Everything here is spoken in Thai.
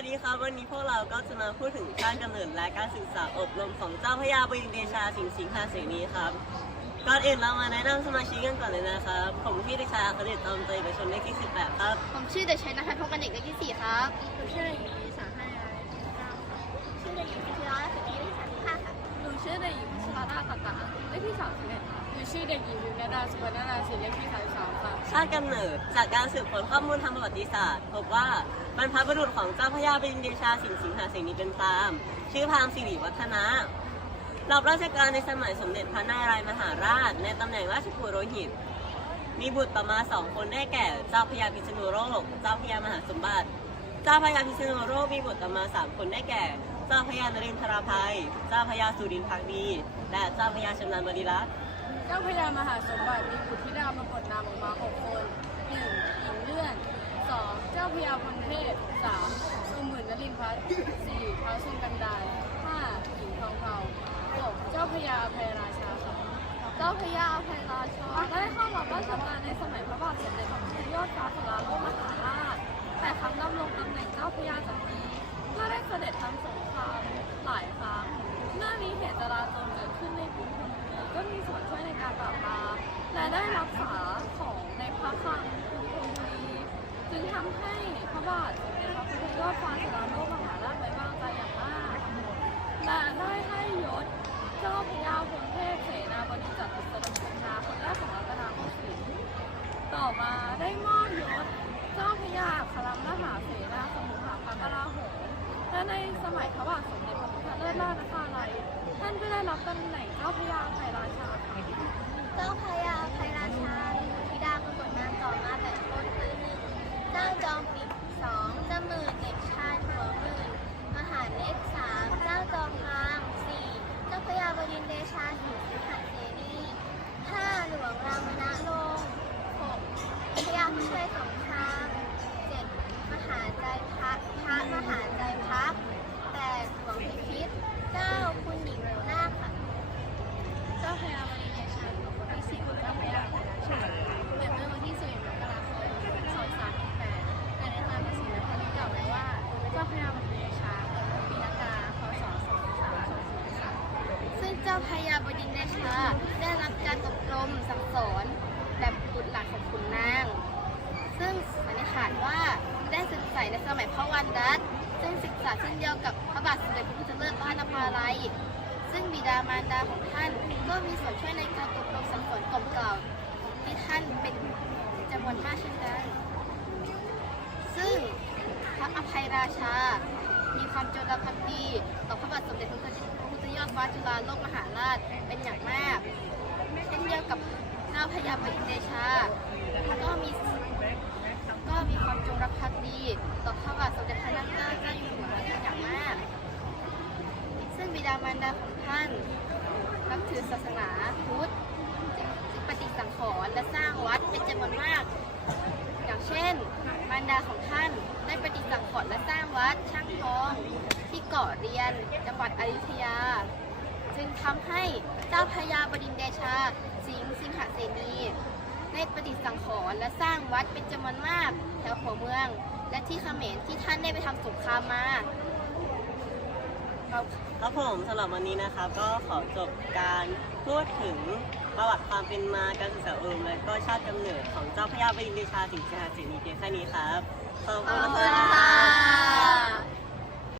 ครับวันนี้พวกเราก็จะมาพูดถึงการกำเนิดและการศึกษาอบรมของเจ้าพระยาบดินทร์เดชาสิงห์สิงหาเสนีครับก่อนอื่นเรามาแนะนำสมาชิกกันก่อนเลยนะครับผมพี่เด็กชายอัครเดชตอมเตยเอกชนเลขที่18ครับผมชื่อเด็กชายนภัทรพงศ์กันเด็กเลขที่สี่ครับหนูชื่อเด็กหญิงวิสาห้าชื่อเด็กหญิงพิธีรัตน์สิทธิวิสันติภาค่ะหนู ชื่อเด็กหญิงชาดาตะกะเลขที่สามสิบเอ็ดหนูชื่อเด็กหญิงวิวนาดาสุวรรณราศีเลขที่สามสามค่ะ ชาติกำเนิดจากการสืบค้นข้อมูลทางประวัติศาสตร์ พบว่าบรรพบุรุษของเจ้าพระยาบดินทร์เดชาสิงห์สิงหาเสนีเป็นพราหมณ์ชื่อพราหมณ์สิริวัฒนะรับราชการในสมัยสมเด็จพระนารายณ์มหาราช ในตำแหน่งราชปุโรหิต มีบุตรประมาณสองคนได้แก่ เจ้าพระยาพิษณุโลก เจ้าพระยามหาสมบัติ เจ้าพระยาพิษณุโลกมีบุตรประมาณสามคนได้แก่ เจ้าพระยานรินทราภัย เจ้าพระยาสุรินทร์พักดี และเจ้าพระยาชำนาญบริรักษ์เจ้าพญามหาสมบัติมีบุตรธิดาปรากฏนามออกมาหกคนหนึ่งหญิงเลื่อนสองเจ้าพญาพรเทพสามทรงหมื่นนรินทร์พัฒน์สี่เท้าวทรงกันดารห้าหญิงทองเผาหกเจ้าพญาภัยราชาค่ะเจ้าพระยาภัยราชาได้เข้ารับราชการในสมัยพระบาทสมเด็จพระพุทธยอดฟ้าจุฬาโลกมหาราชแต่ครั้งดำรงตำแหน่งเจ้าพระยาจากนี้ก็ได้เสด็จทำสงครามหลายครั้ง เมื่อมีเหตุ จราจนเกิดขึ้นในกรุงธนบุรีก็มีส่วนช่วยในการปราบปรามและได้รักษาของในพระคลังกรุงธนบุรีจึงทำให้พระบาทสมเด็จพระพุทธยอดฟ้าจุฬาโลกมหาราชไว้วางใจอย่างมากและได้ให้ยศเจ้าพระยาพลเทพเสนาบดีจากอุรดิตถ์นาคนแรกของรัตนโกสินทร์ต่อมาได้มอบยศเจ้าพระยาคลังมหาเสนาสมุทรพระกลาโห และในสมัยพระบาทสมเด็จพระพุทธเลิศราชนคาลัยท่านก็ได้รับตำแหน่งเจ้าพระยาไทยราชาค่ะ เจ้าพระยาอภัยราชามีบุตรธิดาปรากฏนามต่อมาแต่คนคือหนึ่งเจ้าจอมปิดสองเจ้าหมื่นเด็กชายหัวหมื่นมหาเล็กสามเจ้าจอมพามสี่เจ้าพระยาบดินทร์เดชาสิงห์สิงหาเสนีห้าหลวงรามณรงค์หกพระยาพิชัยสงครามเจ็ดมหาใจพักพระมหาใจพักแปดหลวงพิพิธเก้าคุณหญิงหนูนาคค่ะ เจ้าพระยาบดินทร์เดชาเป็นคนที่สี่ของเจ้าพระยาอภัยราชาเกิดเมื่อวันที่11มกราคม2368แต่ในทางภาษีและพันธุ์เก่าไว้ว่า เจ้าพระยาบดินทร์เดชาเกิดเมื่อปีนักกาพศ2323 ซึ่งเจ้าพระยาบดินทร์เดชาได้รับการอบรมสั่งสอนแบบบุตรหลานของขุนนาง ซึ่งสันนิษฐานว่าได้ศึกษาในสมัยพระวันรัตน์ซึ่งศึกษาเช่นเดียวกับพระบาทสมเด็จพระพุทธเลิศรานภาลัยซึ่งบิดามารดาของท่านก็มีส่วนช่วยในการอบรมสั่งสอนกล่อมเกล่าวให้ท่านเป็นจำนวนมากเช่นกัน ซึ่งพระอภัยราชา มีความจงรักภักดีต่อพระบาทสมเด็จพระพุทธ ยอดฟ้าจุฬาโลกมหาราชเป็นอย่างมากเช่นเดียวกับเจ้าพระยาบดินทร์เดชา ก็มีก็มีความจงรักภักดีต่อพระบาทสมเด็จพระนางเจ้าเจ้าอยู่หัวเป็นอย่างมาก ซึ่งบิดามารดาของท่านนับถือศาสนาพุทธปฏิสังขรณ์และสร้างวัดเป็นจำนวนมาก อย่างเช่น มารดาของท่านได้ปฏิสังขรณ์และสร้างวัดช่างทอง เกาะเรียน จังหวัดอยุธยา จึงทำให้เจ้าพระยาบดินทร์เดชา สิงห์สิงหเสนีได้ปฏิสังขรณ์และสร้างวัดเป็นจำนวนมากแถวหัวเมือง และที่เขมรที่ท่านได้ไปทำสงครามมาเราครับผมสำหรับวันนี้นะครับก็ขอจบการพูดถึงประวัติความเป็นมาการศึกษาอบรมและก็ชาติกำเนิดของเจ้าพระยาบดินทร์เดชาสิงห์สิงหาเสนีเพียงแค่นี้ครับขอบคุณขอบคุณครัค่ะบ